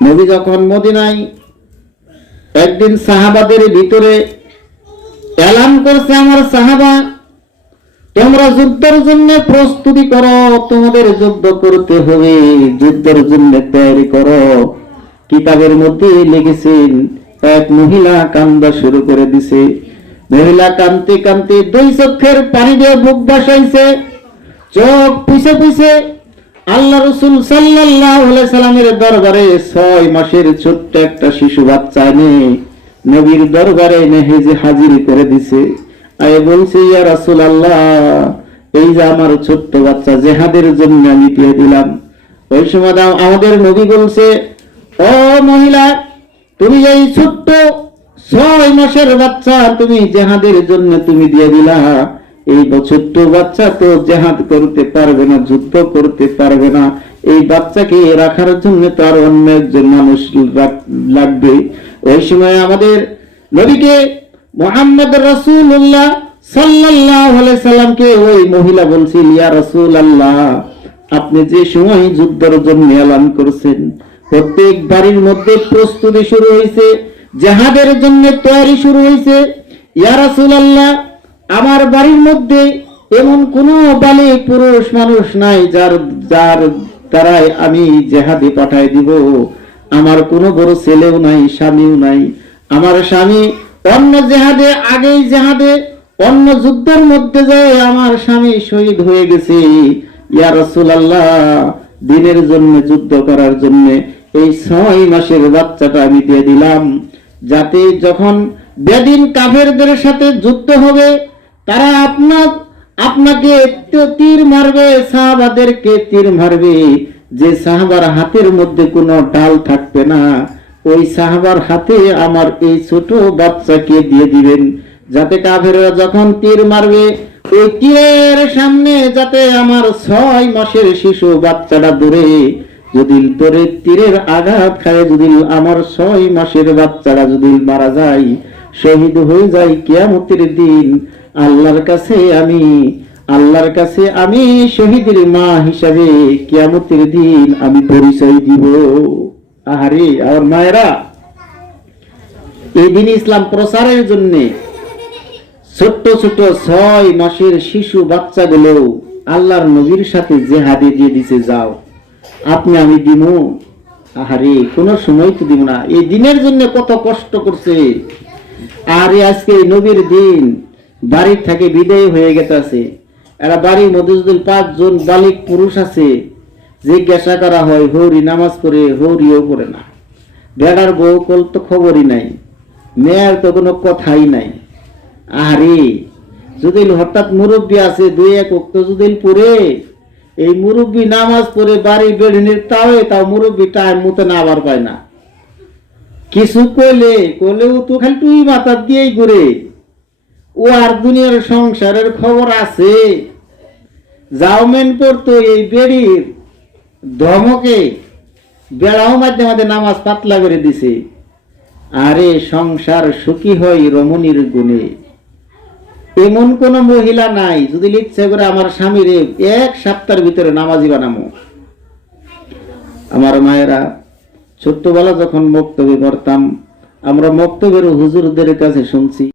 নবী যখন মদিনায় একদিন সাহাবাদের ভিতরে এলান করছে আমার সাহাবা, তোমরা যুদ্ধের জন্য প্রস্তুতি করো, তোমাদের যুদ্ধ করতে হবে, যুদ্ধের জন্য তৈরি করো। কিতাবের মধ্যে লিখেছেন, এক মহিলা কান্দা শুরু করে দিছে। মহিলা কান্তি কান্তি দুই চক্ষের পানি দিয়ে বুক বাসাইছে চোখ পুষে পুষে আল্লাহ রসুল সাল্লামের দরবারে ছয় মাসের ছোট্ট একটা শিশু বাচ্চা এনে নবীর দরবারে এনে হেজে হাজির করে দিছে। আয় বলছে, ইয়া রাসুল আল্লাহ এই যে আমার ছোট্ট বাচ্চা জেহাদের জন্য আমি দিয়ে দিলাম। ওই সময় আমাদের নবী বলছে, ও মহিলা, তুমি এই ছোট্ট ছয় মাসের বাচ্চা তুমি জেহাদের জন্য তুমি দিয়ে দিলা। এই ছোট্ট বাচ্চা তো জেহাদ করতে পারবে না, যুদ্ধ করতে পারবে না। এই বাচ্চাকে রাখার জন্য তার অন্য একজন মানুষ লাগবে। ওই সময় আমাদের নবীকে মোহাম্মদ রসুল্লাহ সাল্লাহ সাল্লামকে ওই মহিলা বলছিল, ইয়া রসুল আল্লাহ আপনি যে সময় যুদ্ধের জন্য এলান করছেন, প্রত্যেক বাড়ির মধ্যে প্রস্তুতি শুরু হয়েছে, জাহাদের জন্য তৈরি শুরু হয়েছে। ইয়া রাসূলুল্লাহ আমার বাড়ির মধ্যে এমন কোন বালে পুরুষ মানুষ নাই যার যার দ্বারাই আমি জেহাদে পাঠাই দিব। আমার কোনো বড় ছেলেও নাই, স্বামীও নাই। আমার স্বামী অন্য জেহাদে, আগেই জেহাদে, অন্য যুদ্ধের মধ্যে যায়, আমার স্বামী শহীদ হয়ে গেছে। ইয়া রাসূলুল্লাহ, দিনের জন্য, যুদ্ধ করার জন্য এই ছয় মাসের বাচ্চাটা আমি দিয়ে দিলাম। যাতে যখন বেদিন কাফেরদের সাথে যুদ্ধ হবে তারা আপনার, আপনাকে তীর মারবে, সাহাবাদেরকে তীর মারবে। যে সাহাবার হাতের মধ্যে কোনো ডাল থাকবে না, ওই সাহাবার হাতে আমার এই ছোট বাচ্চাকে দিয়ে দিবেন। যাতে কাফেররা যখন তীর মারবে, ওই তীরের সামনে যাতে আমার ছয় মাসের শিশু বাচ্চাটা দূরে যদি তোরে তীরের আঘাত খায় যদি আমার ছয় মাসের বাচ্চারা যদি মারা যায়, শহীদ হয়ে যায় কিয়ামতের দিন। আল্লাহর কাছে আমি, আল্লাহর কাছে আমি শহীদের মা হিসাবে কিয়ামতের দিন আমি পরিচয় দিব। আহারে, আমার মায়েরা, এই দিন ইসলাম প্রচারের জন্যে ছোট্ট ছোট ছয় মাসের শিশু বাচ্চাগুলো আল্লাহর নবীর সাথে জেহাদে দিয়ে দিছে, যাও, আপনি আমি দিব। আহারে, কোনো সময় তো দিব না। এই দিনের জন্য কত কষ্ট করছে। আরে, আজকে নবীর দিন বাড়ির থেকে বিদায় হয়ে গেছে এরা বাড়ির মধ্যে যদি পাঁচজন বালিক পুরুষ আছে। জিজ্ঞাসা করা হয়, হৌরি, নামাজ পড়ে, হৌরিও পড়ে না। বেড়ার বউ কল তো খবরই নাই। মেয়ের তো কোনো কথাই নাই। আরে যদি হঠাৎ মুরব্বী আছে, দুই এক উক্ত যদি পড়ে। এই মুরব্বী নামাজ পড়ে, বাড়ি বেড়িনির তাও তাও মুরব্বী টাইম মতো না আবার পায় না। কিছু কইলে, কইলেও তো খালি তুই মাথা দিয়েই ঘুরে। ও আর দুনিয়ার সংসারের খবর আছে। জাউমেন পড়তো এই বেড়ির ধমকে বেড়াও মাঝে মাঝে নামাজ পাতলা করে দিছে। আরে সংসার সুখী হয় রমণীর গুণে। এমন কোন মহিলা নাই, যদি লিখছে করে আমার স্বামীর এক সপ্তাহের ভিতরে নামাজি বানামো। আমার মায়েরা, ছোট্টবেলা যখন বক্তব্য করতাম আমরা বক্তব্যের হুজুরদের কাছে শুনছি